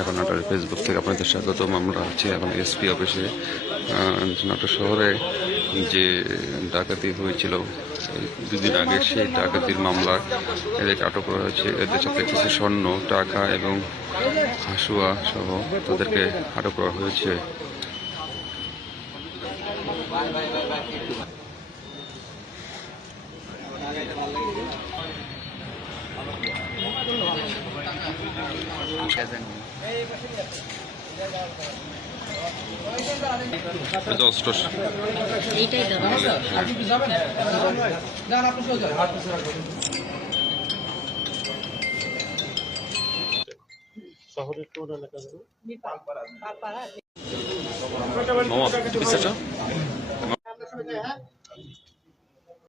এখন নাটোরের ফেসবুক থেকে আপনাদের স্বাগতম। আমরা আছি এখন এসপি অফিসে। নাটোর শহরে যে ডাকাতি হয়েছিল দুদিন আগে, সেই ডাকাতির মামলায় এদেরকে আটক করা হয়েছে। এদের সাথে কিছু স্বর্ণ, টাকা এবং হাসুয়া সহ তাদেরকে আটক করা হয়েছে। শহরের কোন এলাকা মামা